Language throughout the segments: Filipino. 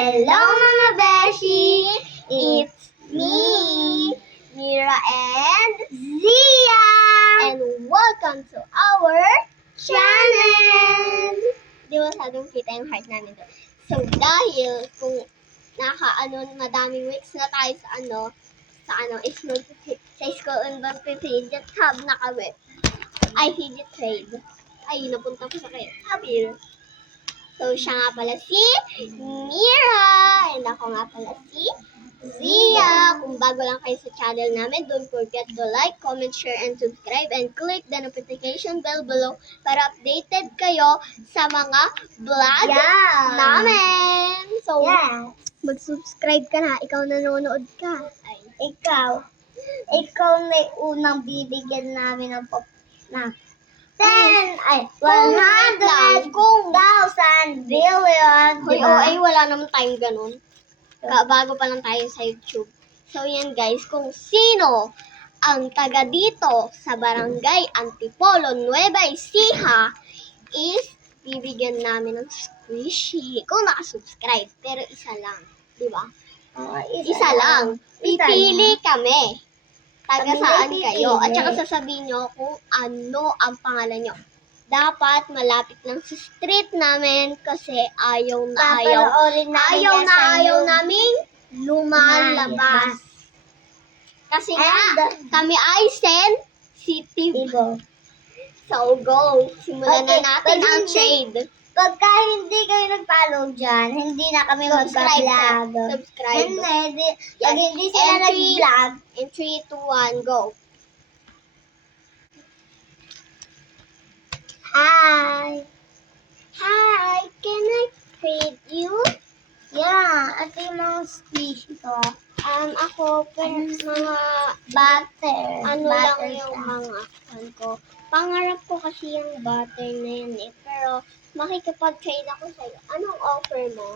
Hello mga beshi! It's me, Mira and Zia! And welcome to our channel! Di ba masyadong kita yung heart namin doon? So dahil kung madaming weeks na tayo is sa school and fidget hub na kami. Ay, fidget trade. Ay, napunta ko sa kayo. So, siya nga pala si Mira. And ako nga pala si Zia. Kung bago lang kayo sa channel namin, don't forget to like, comment, share, and subscribe. And click the notification bell below para updated kayo sa mga vlog namin. So, mag-subscribe ka na. Ikaw nanonood ka. Ay, ikaw may unang bibigyan namin ng na 100,000 billion. Hoy, ay, wala naman tayong ganun. Bago pa lang tayo sa YouTube. So, yan guys, kung sino ang taga dito sa Barangay Antipolo, Nueva Ecija, is bibigyan namin ng squishy. Kung nakasubscribe, pero isa lang. Di ba? Isa lang. Pipili kami. Taga saan kayo? At saka sasabihin nyo kung ano ang pangalan nyo. Dapat malapit lang sa street namin kasi ayaw namin lumalabas. Kasi nga, kami ay sensitive. So go, simulan na natin ang trade. Pagka hindi kayo nag-follow dyan, hindi na kami mag-vlog. Subscribe. Pag hindi sila nag-vlog, in 3, 2, 1, go. Hi! Hi! Can I trade you? Yeah, ito yung mga squishy ko. Ako, mga butter. Lang yung mga ko. Pangarap ko kasi yung butter na yan eh. Pero, makikipag-trade ako sa'yo. Anong offer mo?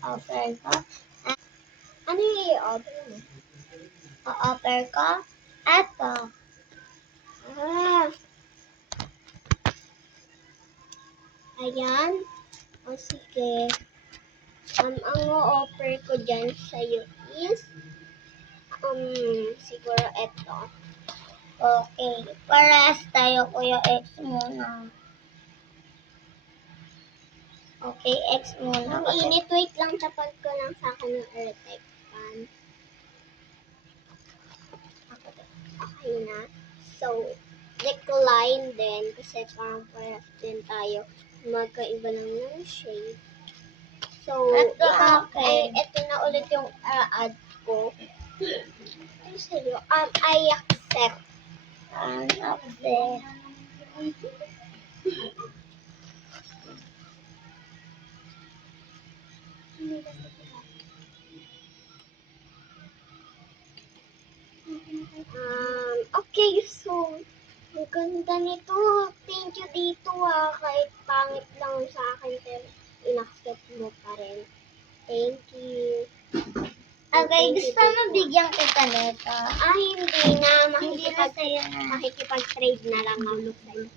Offer ko? Ano yung i-offer mo? O-offer ko? Eto. Ayan. O sige. Ang o-offer ko dyan sa'yo is siguro eto. Okay. Parehas tayo, Kuya X muna. Okay, X muna. Ang init, wait lang. Tapag ko lang sa akin ng airtech fan. Okay na. So, decline din kasi parang parehas din tayo. Magkaiba lang ng shade. So, ito na ulit yung ad ko. Ay, sa'yo. I accept. Accept. Okay, so, ang ganda nito. Thank you dito kahit pangit lang sa akin, pero in-accept mo pa rin. Thank you. Okay, gusto mo bigyan kita nito? Hindi na. Makikipag-trade na lang ako sa'yo.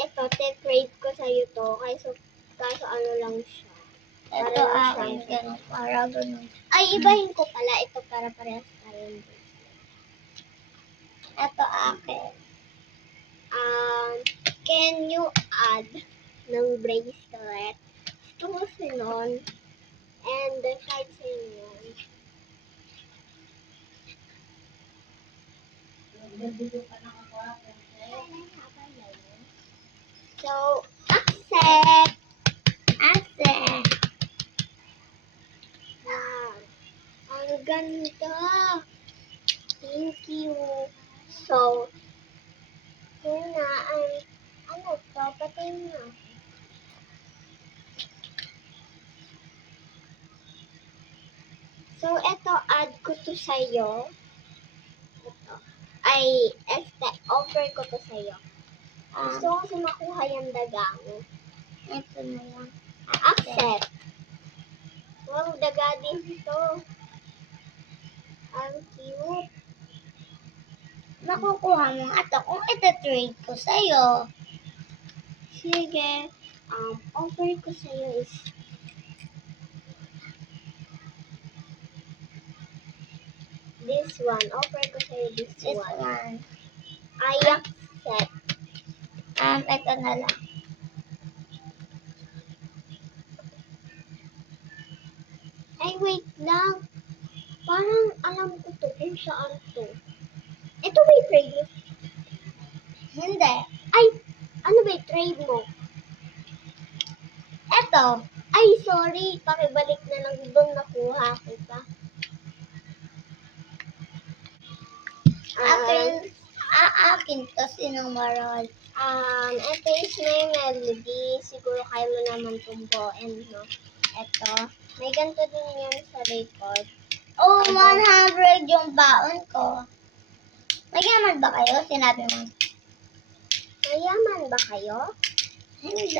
Ito, trade ko sa'yo to. Kaso ano lang siya. Ito akin. Para ganun. Ay, ibahin ko pala. Ito para parehas tayo. Ito akin. Can you add ng bracelet? Gusto ko sinon. And the card sa inyo. So, accept. Ang ganda. Thank you. So, yun na. Ano to? Patay na. So, eto, add ko to sa'yo. Ito. Offer ko to sa'yo. Gusto ko kasi makuha yung daga mo. Ito na lang. Accept. Wow, daga din ito. Ang cute. makukuha mo nga to kung ita-trade ko sa'yo. Sige. Offer ko sa'yo is this one. Offer ko sa'yo this This one. one. I accept. Ito na lang. Ay, wait lang. Parang alam ko to kung saan to. Ito ba yung trade mo? Hindi. Ay, ano ba yung trade mo? Ito. Ay, sorry. Pakibalik na lang doon nakuha kita. Akin to sinumarol. Ito is may melody. Siguro kaya mo naman tumbuin, no? Ito. May ganito din yan sa record. Oh, 100 yung baon ko. Mayaman ba kayo? Sinabi mo. Mayaman ba kayo? Hindi.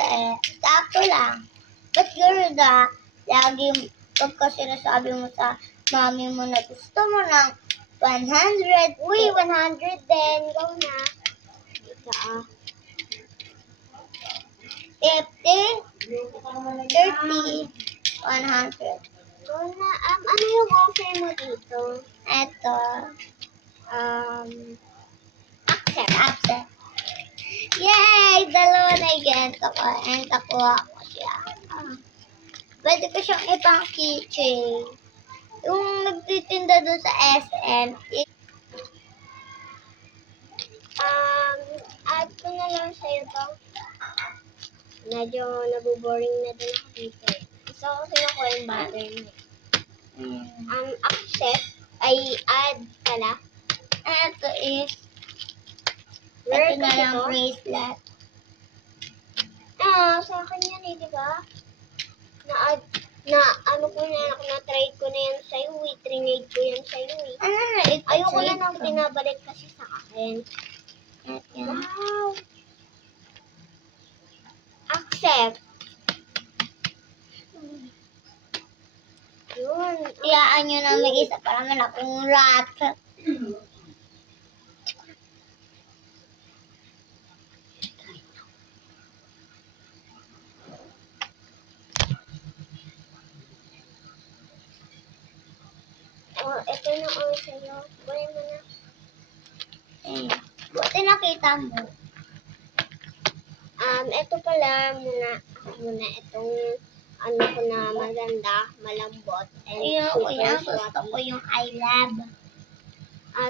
Sakto lang. But you're lagi pagka sinasabi mo sa mami mo na gusto mo ng 100. Uy, 100 din. Go na. Ika 50, 30, 100. Go na. Ano yung offer mo dito? Eto. Accept. Yay! Dalawa na igento ko. And nakuha ko siya. Pwede ko siyang ipang keychain. Yung nagtitinda doon sa SM. Add ko na lang sa'yo to. Medyo nabuboring na din ako dito. Gusto ko kinukuha yung butter mo. Accept. Ay, add pala. Ito is, Where ito na kasi lang to? bracelet. Sa akin yan eh, di ba? Na-trade ko na yan sa'yo eh. Trinade ko yan sa'yo eh. Ano na ito? Ayoko na nang pinabalik kasi sa akin. Yan. Wow! Accept. Yun. Iyaan nyo na may isa para malaking rat. Ito na sa'yo. Kunin mo na. Buti nakita mo. Ito pala muna itong ano ko na maganda, malambot, and Ayun ko super yan. Gusto swatty. ko yung I love.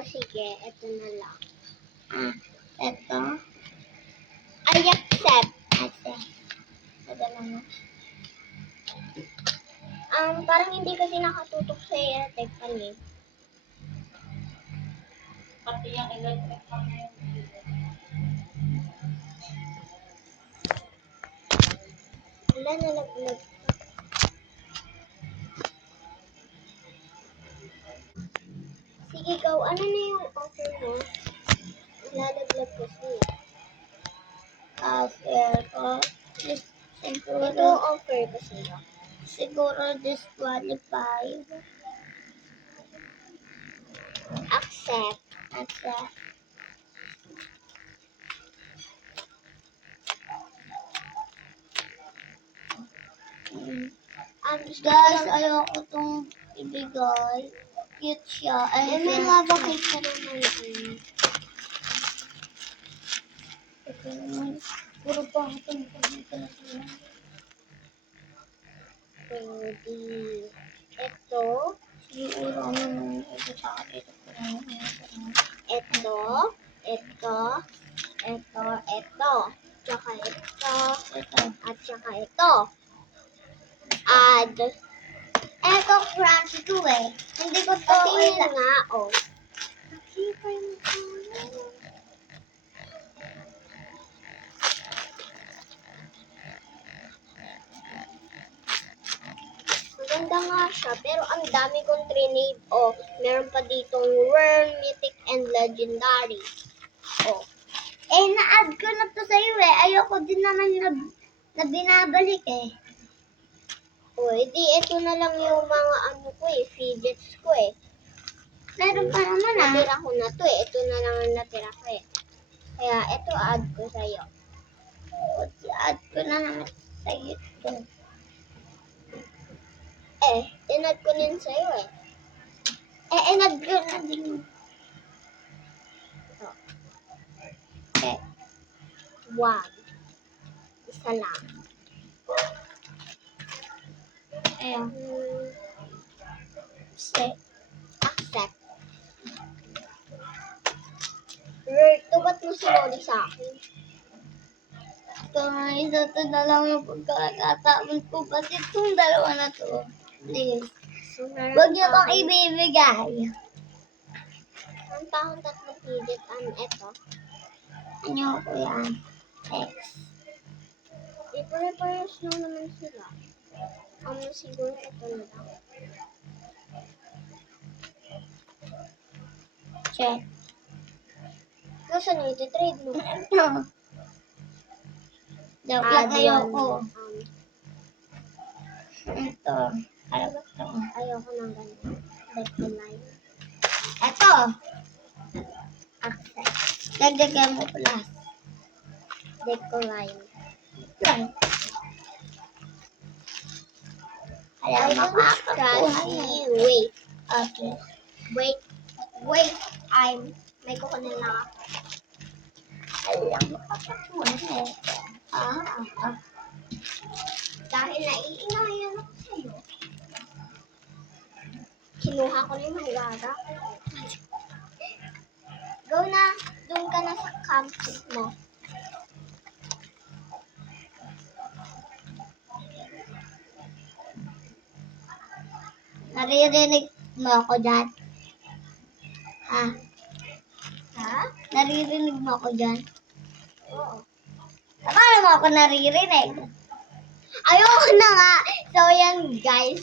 Sige, ito na lang. Ito. I accept. Ate. Nadala mo. Parang hindi kasi nakatutok sa electric pan eh. Pati yung electric pan na yun. Wala, nalaglag. Sige, go. Ano na yung offer mo? Lalaglag kasi. Offer ko. Siguro. Ito offer ko sa'yo. Siguro disqualified. Accept. Accept. Guys, ayoko itong ibigay. Cute siya. Ay, may lava cake ka naman. Ito naman. Puro pa ako ito dito na sila. Pwede. Ito. Siguro ano naman ito sa akin. Ito. Tsaka ito. Ito. At tsaka ito. Add. Eto, crunchy to eh. Hindi ko to Patingin nga, oh. Maganda nga siya, pero ang dami kong trinade, oh. Meron pa ditong rare, mythic, and legendary. Oh. Na-add ko na to sa'yo eh. Ayoko din naman na binabalik eh. Oh, edi ito na lang yung mga ano ko eh, fidgets ko eh. Meron pa naman ah. Natira ko na to eh. Ito na lang ang natira ko eh. Kaya ito add ko sa'yo. Add ko na naman sa'yo ito. Inad ko din sa'yo eh. Inad ko na din. Ito. Okay. 1. Isa lang. Ayan. Accept. Ito ba't mo sinuli sa akin? Ito na lang yung pagkakataon ko. Kasi itong dalawa na to. Please. So, Huwag niyo kong ibibigay. Ang taong 3 digit ang ito. Ano ko yan? X. Pare-parehas lang naman sila. Siguro ito na lang. Check. Gusto nyo iti-trade mo? Ito. Joke lang ayoko. Ito. Ano ba ito? Ayoko ng ganyan. Back to line. Ito. Accept. Dagdagan mo plus. Decline. Yan. Alam I mo, don't scratch you. Wait. Okay. Wait. May kukunin lang ako. Alam mo, makakakuha eh. Dahil naiingayan ako sa'yo. Kinuha ko na yung halaga. Go na. Doon ka na sa campus mo. Naririnig mo ako dyan? Ha? Naririnig mo ako dyan? Oo. Paano mo ako naririnig? Ayoko na nga. So, yan guys.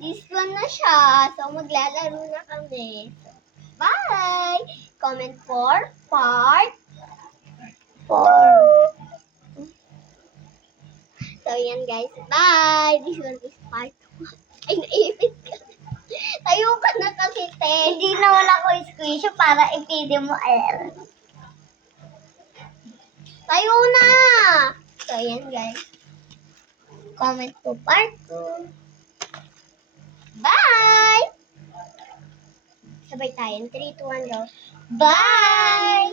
This one na siya. So, maglalaro na kami. Bye! Comment for part 4. So, yan guys. Bye! This one is part 1. Ay, naipit ka. Tayo ka na kasi, te. Hindi naman ako squishy para ipili mo L. Tayo na! So, yan guys. Comment po part 2. Bye! Sabay tayo. 3, 2, 1, go. Bye!